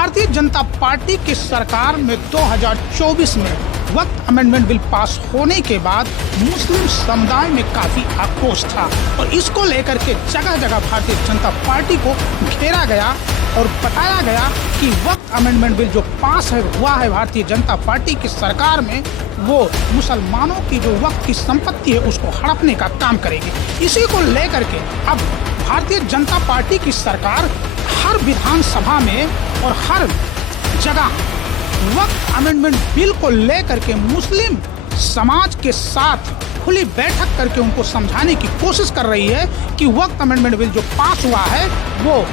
Bharatiya Janata party की सरकार में 2024 में वक्त अमेंडमेंट बिल पास होने के बाद मुस्लिम समुदाय में काफ़ी आक्रोश था और इसको लेकर के जगह जगह भारतीय जनता पार्टी को घेरा गया और बताया गया कि वक्त अमेंडमेंट बिल जो पास हुआ है भारतीय जनता पार्टी की सरकार में, वो मुसलमानों की जो वक्त की संपत्ति है उसको हड़पने का काम करेगी। इसी को लेकर के अब भारतीय जनता पार्टी की सरकार हर विधानसभा में और हर जगह वक्त अमेंडमेंट बिल को लेकर के मुस्लिम समाज के साथ खुली बैठक करके उनको समझाने की कोशिश कर रही है कि वक्त अमेंडमेंट बिल जो पास हुआ है वो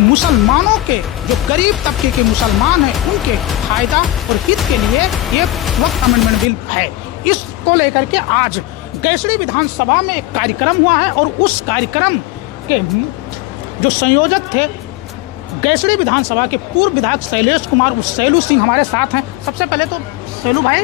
मुसलमानों के, जो गरीब तबके के मुसलमान हैं, उनके फायदा और हित के लिए ये वक्त अमेंडमेंट बिल है। इसको लेकर के आज गैसड़ी विधानसभा में एक कार्यक्रम हुआ है और उस कार्यक्रम के जो संयोजक थे गैसड़ी विधानसभा के पूर्व विधायक शैलेश कुमार उर्फ शैलू सिंह हमारे साथ हैं। सबसे पहले तो शैलू भाई,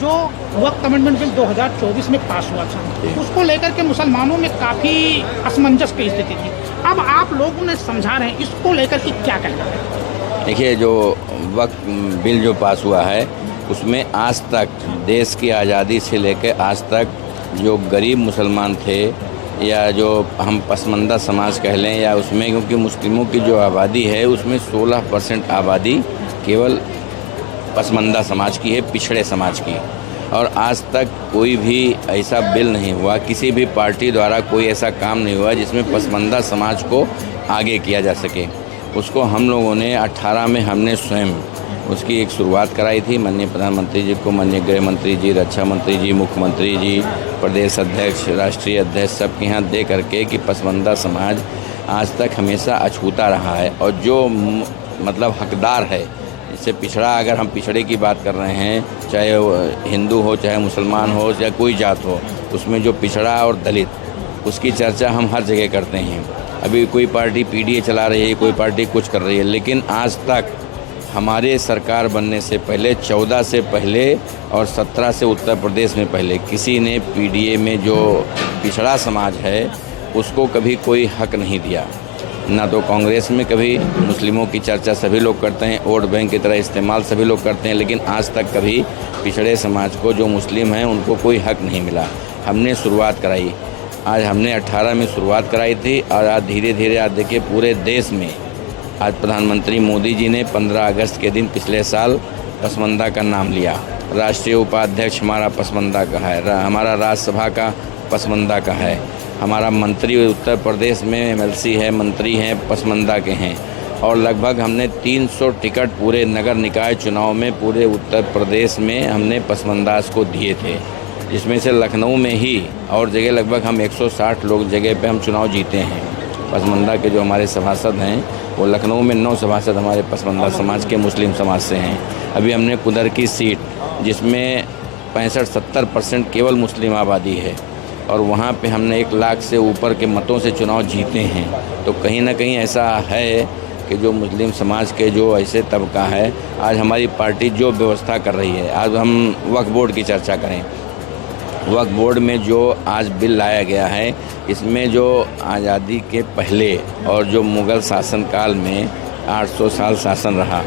जो वक्त अमेंडमेंट बिल 2024 में पास हुआ था उसको लेकर के मुसलमानों में काफ़ी असमंजस की स्थिति थी। अब आप लोगों ने समझा रहे हैं, इसको लेकर के क्या कहना है? देखिए, जो वक्त बिल जो पास हुआ है उसमें आज तक देश की आज़ादी से लेकर आज तक जो गरीब मुसलमान थे या जो हम पसमानदा समाज कह लें या उसमें, क्योंकि मुस्लिमों की जो आबादी है उसमें 16% आबादी केवल पसमानदा समाज की है, पिछड़े समाज की। और आज तक कोई भी ऐसा बिल नहीं हुआ, किसी भी पार्टी द्वारा कोई ऐसा काम नहीं हुआ जिसमें पसमानदा समाज को आगे किया जा सके। उसको हम लोगों ने 18 में हमने स्वयं उसकी एक शुरुआत कराई थी। माननीय प्रधानमंत्री जी को, माननीय गृह मंत्री जी, रक्षा मंत्री जी, मुख्यमंत्री जी, प्रदेश अध्यक्ष, राष्ट्रीय अध्यक्ष सबके यहाँ दे करके कि पसमानदा समाज आज तक हमेशा अछूता रहा है और जो मतलब हकदार है, इससे पिछड़ा, अगर हम पिछड़े की बात कर रहे हैं, चाहे हिंदू हो, चाहे मुसलमान हो, चाहे कोई जात हो, उसमें जो पिछड़ा और दलित, उसकी चर्चा हम हर जगह करते हैं। अभी कोई पार्टी पीडीए चला रही है, कोई पार्टी कुछ कर रही है, लेकिन आज तक हमारे सरकार बनने से पहले 14 से पहले और 17 से उत्तर प्रदेश में पहले किसी ने पीडीए में जो पिछड़ा समाज है उसको कभी कोई हक नहीं दिया। ना तो कांग्रेस में कभी मुस्लिमों की चर्चा सभी लोग करते हैं, वोट बैंक की तरह इस्तेमाल सभी लोग करते हैं, लेकिन आज तक कभी पिछड़े समाज को, जो मुस्लिम हैं, उनको कोई हक नहीं मिला। हमने शुरुआत कराई, आज हमने 18 में शुरुआत कराई थी और आज धीरे धीरे आज देखिए पूरे देश में आज प्रधानमंत्री मोदी जी ने 15 अगस्त के दिन पिछले साल पसमानदा का नाम लिया। राष्ट्रीय उपाध्यक्ष हमारा पसमानदा का है, हमारा राज्यसभा का पसमानदा का है, हमारा मंत्री उत्तर प्रदेश में एमएलसी है, मंत्री हैं, पसमानदा के हैं। और लगभग हमने 300 टिकट पूरे नगर निकाय चुनाव में पूरे उत्तर प्रदेश में हमने पसमानदास को दिए थे, जिसमें से लखनऊ में ही और जगह लगभग हम 160 लोग जगह पे हम चुनाव जीते हैं। पसमानदा के जो हमारे सभासद हैं वो लखनऊ में 9 सभासद हमारे पसमानदा समाज के मुस्लिम समाज से हैं। अभी हमने कुदर की सीट जिसमें 65-70% केवल मुस्लिम आबादी है और वहाँ पे हमने 1 लाख से ऊपर के मतों से चुनाव जीते हैं। तो कहीं ना कहीं ऐसा है कि जो मुस्लिम समाज के जो ऐसे तबका है, आज हमारी पार्टी जो व्यवस्था कर रही है, आज हम वक्फ बोर्ड की चर्चा करें, वक्फ बोर्ड में जो आज बिल लाया गया है, इसमें जो आज़ादी के पहले और जो मुग़ल शासनकाल में 800 साल शासन रहा,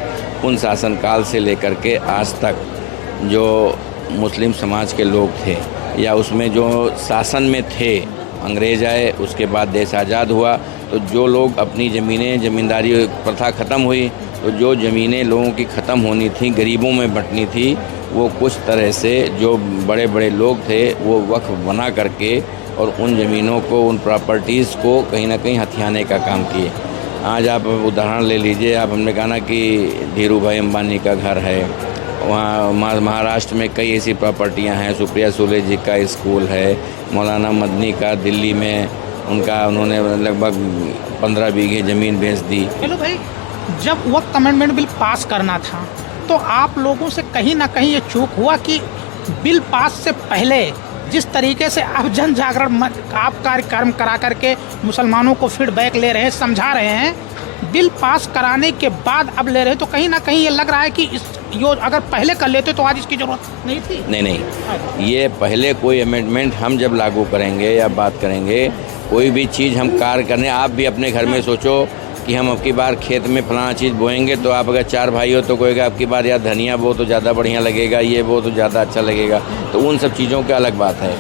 उन शासनकाल से लेकर के आज तक जो मुस्लिम समाज के लोग थे या उसमें जो शासन में थे, अंग्रेज आए, उसके बाद देश आज़ाद हुआ, तो जो लोग अपनी ज़मीनें, ज़मींदारी प्रथा ख़त्म हुई, तो जो ज़मीनें लोगों की ख़त्म होनी थी, गरीबों में बंटनी थी, वो कुछ तरह से जो बड़े बड़े लोग थे वो वक्फ बना करके और उन ज़मीनों को, उन प्रॉपर्टीज़ को कहीं ना कहीं हथियाने का काम किए। आज आप उदाहरण ले लीजिए, आप हमने कहा ना कि धीरू भाई अंबानी का घर है, वहाँ महाराष्ट्र में कई ऐसी प्रॉपर्टियाँ हैं, सुप्रिया सुले जी का स्कूल है, मौलाना मदनी का दिल्ली में उनका, उन्होंने लगभग 15 बीघे ज़मीन बेच दी। हेलो भाई, जब वक्त अमेंडमेंट बिल पास करना था तो आप लोगों से कहीं ना कहीं ये चूक हुआ कि बिल पास से पहले जिस तरीके से आप जन जागरण आप कार्यक्रम करा करके मुसलमानों को फीडबैक ले रहे हैं, समझा रहे हैं, बिल पास कराने के बाद अब ले रहे हैं, तो कहीं ना कहीं ये लग रहा है कि इस अगर पहले कर लेते तो आज इसकी ज़रूरत नहीं थी। नहीं, ये पहले कोई अमेंडमेंट हम जब लागू करेंगे या बात करेंगे, कोई भी चीज़ हम कार्य करने, आप भी अपने घर में सोचो कि हम अब की बार खेत में फलाना चीज़ बोएंगे तो आप अगर 4 भाई हो तो कोई अब की बार यार धनिया बो तो ज़्यादा बढ़िया लगेगा, ये बो तो ज़्यादा अच्छा लगेगा। तो उन सब चीज़ों की अलग बात है।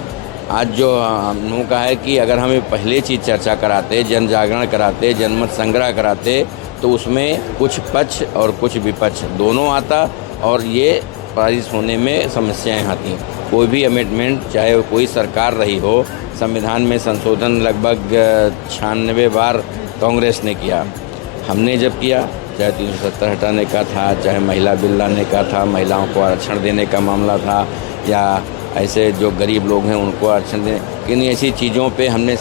आज जो हम लोगों का है कि अगर हमें पहले चीज़ चर्चा कराते, जन जागरण कराते, जनमत संग्रह कराते, तो उसमें कुछ पक्ष और कुछ विपक्ष दोनों आता और ये पारित होने में समस्याएं आती। कोई भी अमेंडमेंट, चाहे कोई सरकार रही हो, संविधान में संशोधन लगभग 96 बार कांग्रेस ने किया। हमने जब किया, चाहे 370 हटाने का था, चाहे महिला बिल लाने का था, महिलाओं को आरक्षण देने का मामला था, या ऐसे जो गरीब लोग हैं उनको आरक्षण देने, लेकिन ऐसी चीज़ों पे हमने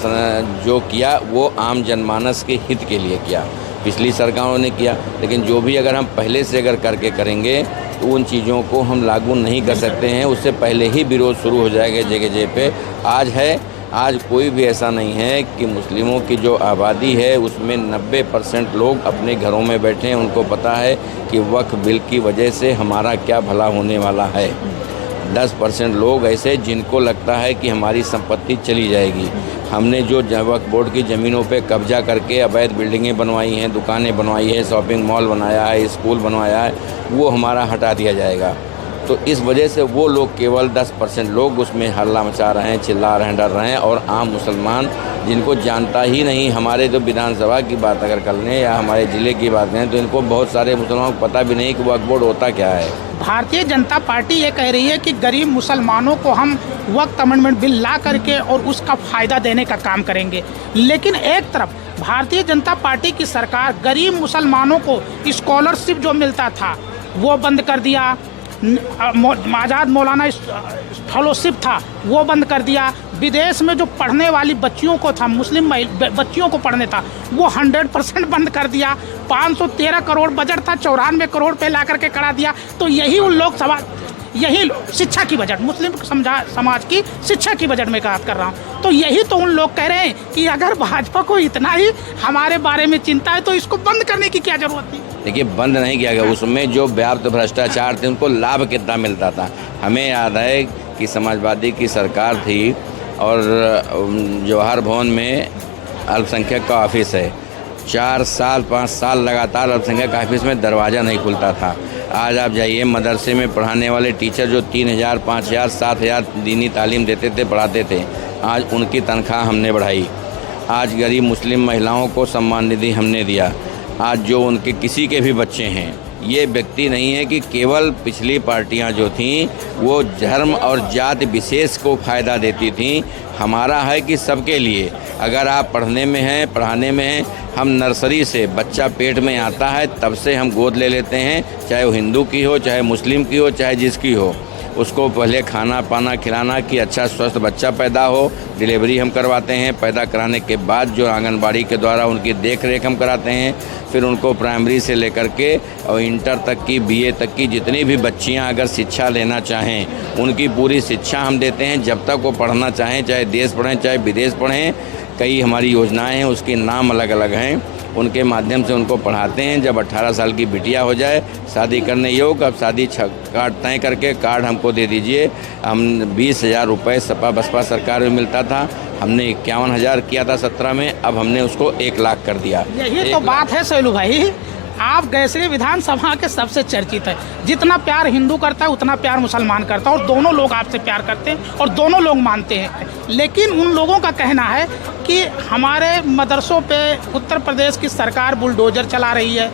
जो किया वो आम जनमानस के हित के लिए किया। पिछली सरकारों ने किया, लेकिन जो भी अगर हम पहले से अगर करके करेंगे तो उन चीज़ों को हम लागू नहीं कर सकते हैं। उससे पहले ही विरोध शुरू हो जाएगा जगह जगह पे। आज कोई भी ऐसा नहीं है कि मुस्लिमों की जो आबादी है उसमें 90% लोग अपने घरों में बैठे हैं। उनको पता है कि वक्फ बिल की वजह से हमारा क्या भला होने वाला है। 10% लोग ऐसे जिनको लगता है कि हमारी संपत्ति चली जाएगी। हमने जो वक्फ बोर्ड की ज़मीनों पे कब्जा करके अवैध बिल्डिंगें बनवाई हैं, दुकानें बनवाई है, शॉपिंग मॉल बनाया है, स्कूल बनवाया है, वो हमारा हटा दिया जाएगा। तो इस वजह से वो लोग, केवल 10% लोग उसमें हल्ला मचा रहे हैं, चिल्ला रहे हैं, डर रहे हैं। और आम मुसलमान जिनको जानता ही नहीं, हमारे जो विधानसभा की बात अगर कर लें या हमारे ज़िले की बात करें, तो इनको बहुत सारे मुसलमानों को पता भी नहीं कि वक्फ बोर्ड होता क्या है। भारतीय जनता पार्टी ये कह रही है कि गरीब मुसलमानों को हम वक्फ अमेंडमेंट बिल ला करके और उसका फ़ायदा देने का काम करेंगे, लेकिन एक तरफ भारतीय जनता पार्टी की सरकार गरीब मुसलमानों को स्कॉलरशिप जो मिलता था वो बंद कर दिया, आज़ाद मौलाना फेलोशिप था वो बंद कर दिया, विदेश में जो पढ़ने वाली बच्चियों को था, मुस्लिम बच्चियों को पढ़ने था, वो 100% बंद कर दिया। 513 करोड़ बजट था, 94 करोड़ पे ला करके करा दिया। तो यही उन लोग यही शिक्षा की बजट, मुस्लिम समाज की शिक्षा की बजट में बात कर रहा हूँ। तो यही तो उन लोग कह रहे हैं कि अगर भाजपा को इतना ही हमारे बारे में चिंता है तो इसको बंद करने की क्या जरूरत थी। देखिए, बंद नहीं किया गया। उसमें जो व्याप्त भ्रष्टाचार थे उनको लाभ कितना मिलता था। हमें याद है कि समाजवादी की सरकार थी और जवाहर भवन में अल्पसंख्यक का ऑफिस है। 4 साल 5 साल लगातार अल्पसंख्यक ऑफिस में दरवाज़ा नहीं खुलता था। आज आप जाइए, मदरसे में पढ़ाने वाले टीचर जो 3000, 5000, 7000 दीनी तालीम देते थे, पढ़ाते थे, आज उनकी तनख्वाह हमने बढ़ाई। आज गरीब मुस्लिम महिलाओं को सम्मान निधि हमने दिया। आज जो उनके किसी के भी बच्चे हैं, ये व्यक्ति नहीं है कि केवल पिछली पार्टियां जो थीं वो धर्म और जाति विशेष को फ़ायदा देती थीं। हमारा है कि सबके लिए, अगर आप पढ़ने में हैं, पढ़ाने में हैं, हम नर्सरी से बच्चा पेट में आता है तब से हम गोद ले लेते हैं, चाहे वो हिंदू की हो, चाहे मुस्लिम की हो, चाहे जिसकी हो। उसको पहले खाना पाना खिलाना कि अच्छा स्वस्थ बच्चा पैदा हो, डिलीवरी हम करवाते हैं। पैदा कराने के बाद जो आंगनबाड़ी के द्वारा उनकी देख रेख हम कराते हैं। फिर उनको प्राइमरी से लेकर के और इंटर तक की, BA तक की जितनी भी बच्चियां अगर शिक्षा लेना चाहें उनकी पूरी शिक्षा हम देते हैं। जब तक वो पढ़ना चाहें, चाहे देश पढ़ें चाहे विदेश पढ़ें, कई हमारी योजनाएं हैं, उसके नाम अलग अलग हैं, उनके माध्यम से उनको पढ़ाते हैं। जब 18 साल की बिटिया हो जाए, शादी करने योग्य, अब शादी कार्ड तय करके कार्ड हमको दे दीजिए। हम 20,000 रुपये सपा बसपा सरकार में मिलता था, हमने 51,000 किया था 17 में, अब हमने उसको 1 लाख कर दिया। यही तो बात है सैलू भाई, आप गैसरी विधानसभा के सबसे चर्चित है। जितना प्यार हिंदू करता है उतना प्यार मुसलमान करता है, और दोनों लोग आपसे प्यार करते हैं और दोनों लोग मानते हैं। लेकिन उन लोगों का कहना है कि हमारे मदरसों पे उत्तर प्रदेश की सरकार बुलडोजर चला रही है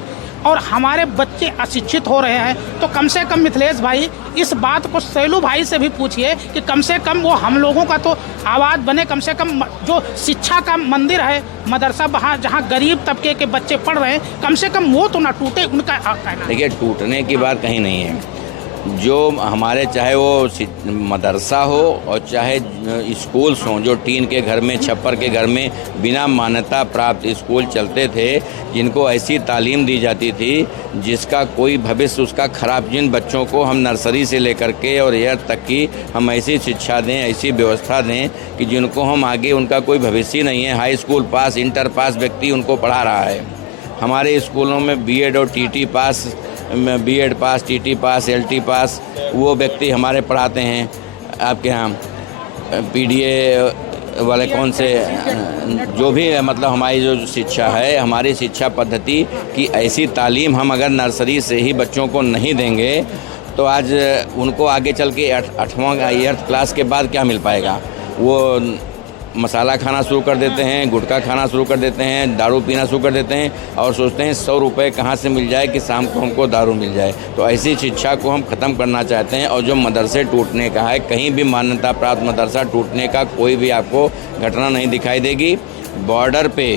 और हमारे बच्चे अशिक्षित हो रहे हैं। तो कम से कम मिथिलेश भाई इस बात को सैलू भाई से भी पूछिए कि कम से कम वो हम लोगों का तो आवाज़ बने। कम से कम जो शिक्षा का मंदिर है, मदरसा जहाँ गरीब तबके के बच्चे पढ़ रहे हैं, कम से कम वो तो ना टूटे, उनका कहना। देखिए, टूटने की बात कहीं नहीं है। जो हमारे, चाहे वो मदरसा हो और चाहे स्कूल्स हों, जो टीन के घर में, छप्पर के घर में बिना मान्यता प्राप्त स्कूल चलते थे, जिनको ऐसी तालीम दी जाती थी जिसका कोई भविष्य उसका खराब, जिन बच्चों को हम नर्सरी से लेकर के और ईयर तक की हम ऐसी शिक्षा दें, ऐसी व्यवस्था दें कि जिनको हम आगे उनका कोई भविष्य नहीं है। हाई स्कूल पास, इंटर पास व्यक्ति उनको पढ़ा रहा है। हमारे स्कूलों में BEd और TT पास, BEd पास, TT पास, LT पास वो व्यक्ति हमारे पढ़ाते हैं। आपके यहाँ PDA वाले कौन से जो भी मतलब हमारी जो शिक्षा है, हमारी शिक्षा पद्धति की ऐसी तालीम हम अगर नर्सरी से ही बच्चों को नहीं देंगे तो आज उनको आगे चल के 8वां 8th क्लास के बाद क्या मिल पाएगा। वो मसाला खाना शुरू कर देते हैं, गुटखा खाना शुरू कर देते हैं, दारू पीना शुरू कर देते हैं और सोचते हैं 100 रुपये कहाँ से मिल जाए कि शाम को हमको दारू मिल जाए। तो ऐसी शिक्षा को हम ख़त्म करना चाहते हैं। और जो मदरसे टूटने का है, कहीं भी मान्यता प्राप्त मदरसा टूटने का कोई भी आपको घटना नहीं दिखाई देगी। बॉर्डर पे,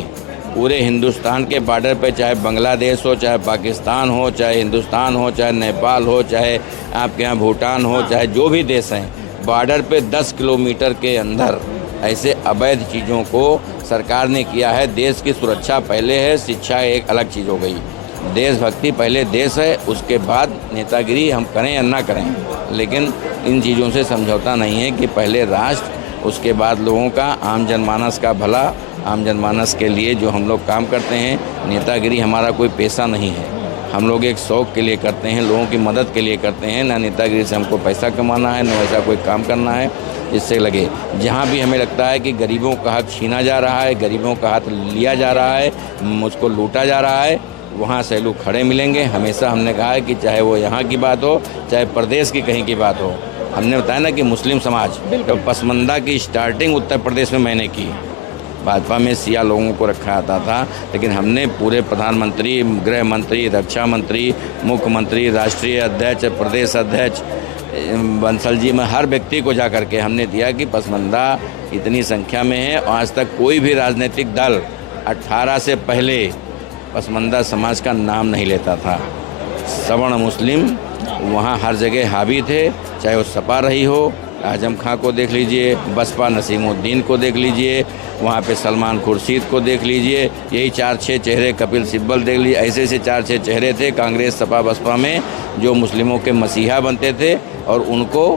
पूरे हिंदुस्तान के बॉर्डर पे, चाहे बांग्लादेश हो, चाहे पाकिस्तान हो, चाहे हिंदुस्तान हो, चाहे नेपाल हो, चाहे आपके यहाँ भूटान हो, चाहे जो भी देश हैं, बॉर्डर पे 10 किलोमीटर के अंदर ऐसे अवैध चीज़ों को सरकार ने किया है। देश की सुरक्षा पहले है, शिक्षा एक अलग चीज़ हो गई। देशभक्ति पहले देश है, उसके बाद नेतागिरी हम करें या ना करें, लेकिन इन चीज़ों से समझौता नहीं है कि पहले राष्ट्र, उसके बाद लोगों का, आम जनमानस का भला, आम जनमानस के लिए जो हम लोग काम करते हैं। नेतागिरी हमारा कोई पेशा नहीं है, हम लोग एक शौक़ के लिए करते हैं, लोगों की मदद के लिए करते हैं। ना नेतागिरी से हमको पैसा कमाना है, ना वैसा कोई काम करना है जिससे लगे। जहाँ भी हमें लगता है कि गरीबों का हक छीना जा रहा है, गरीबों का हाथ लिया जा रहा है, मुझको लूटा जा रहा है, वहाँ से लोग खड़े मिलेंगे। हमेशा हमने कहा है कि चाहे वो यहाँ की बात हो, चाहे प्रदेश की कहीं की बात हो। हमने बताया ना कि मुस्लिम समाज, तो पसमंदा की स्टार्टिंग उत्तर प्रदेश में मैंने की। भाजपा में सिया लोगों को रखा आता था, लेकिन हमने पूरे प्रधानमंत्री, गृह मंत्री, रक्षा मंत्री, मुख्यमंत्री, राष्ट्रीय अध्यक्ष, प्रदेश अध्यक्ष, बंसल जी में हर व्यक्ति को जा करके हमने दिया कि पसमंदा इतनी संख्या में है। आज तक कोई भी राजनीतिक दल 18 से पहले पसमंदा समाज का नाम नहीं लेता था। सवर्ण मुस्लिम वहाँ हर जगह हावी थे, चाहे वो सपा रही हो, आजम खां को देख लीजिए, बसपा नसीमुद्दीन को देख लीजिए, वहाँ पे सलमान खुर्शीद को देख लीजिए, यही 4-6 चेहरे, कपिल सिब्बल देख लीजिए, ऐसे ऐसे 4-6 चेहरे थे कांग्रेस, सपा, बसपा में जो मुस्लिमों के मसीहा बनते थे और उनको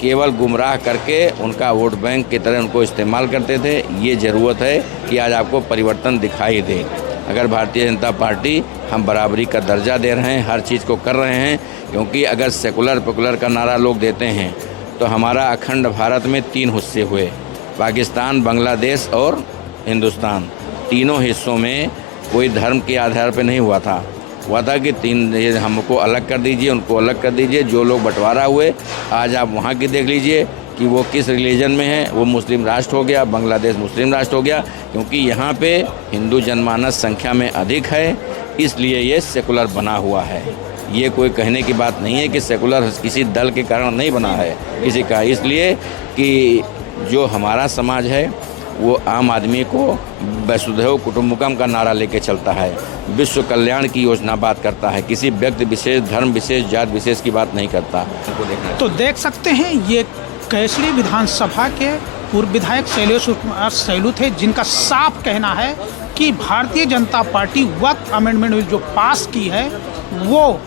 केवल गुमराह करके उनका वोट बैंक की तरह उनको इस्तेमाल करते थे। ये ज़रूरत है कि आज आपको परिवर्तन दिखाई दे। अगर भारतीय जनता पार्टी, हम बराबरी का दर्जा दे रहे हैं, हर चीज़ को कर रहे हैं, क्योंकि अगर सेकुलर पकुलर का नारा लोग देते हैं तो हमारा अखंड भारत में 3 हिस्से हुए, पाकिस्तान, बांग्लादेश और हिंदुस्तान। तीनों हिस्सों में कोई धर्म के आधार पर नहीं हुआ था कि 3 ये हमको अलग कर दीजिए, उनको अलग कर दीजिए। जो लोग बंटवारा हुए, आज आप वहाँ की देख लीजिए कि वो किस रिलीजन में है। वो मुस्लिम राष्ट्र हो गया, बांग्लादेश मुस्लिम राष्ट्र हो गया, क्योंकि यहाँ पे हिंदू जनमानस संख्या में अधिक है, इसलिए ये सेकुलर बना हुआ है। ये कोई कहने की बात नहीं है कि सेकुलर किसी दल के कारण नहीं बना है किसी का, इसलिए कि जो हमारा समाज है वो आम आदमी को वसुधैव कुटुंबकम का नारा लेके चलता है, विश्व कल्याण की योजना बात करता है, किसी व्यक्ति विशेष, धर्म विशेष, जात विशेष की बात नहीं करता। तो देख सकते हैं ये कैसरी विधानसभा के पूर्व विधायक शैलेश कुमार सैलू थे, जिनका साफ कहना है कि भारतीय जनता पार्टी वक्फ अमेंडमेंट बिल जो पास की है वो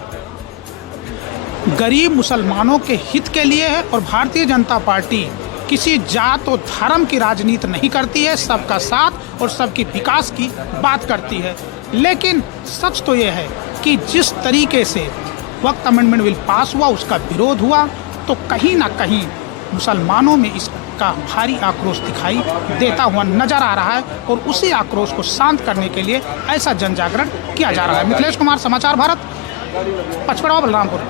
गरीब मुसलमानों के हित के लिए है और भारतीय जनता पार्टी किसी जात और धर्म की राजनीति नहीं करती है, सबका साथ और सबकी विकास की बात करती है। लेकिन सच तो ये है कि जिस तरीके से वक्फ अमेंडमेंट बिल पास हुआ, उसका विरोध हुआ, तो कहीं ना कहीं मुसलमानों में इसका भारी आक्रोश दिखाई देता हुआ नजर आ रहा है और उसी आक्रोश को शांत करने के लिए ऐसा जन जागरण किया जा रहा है। मिथिलेश कुमार, समाचार भारत, पचपड़वा, बलरामपुर।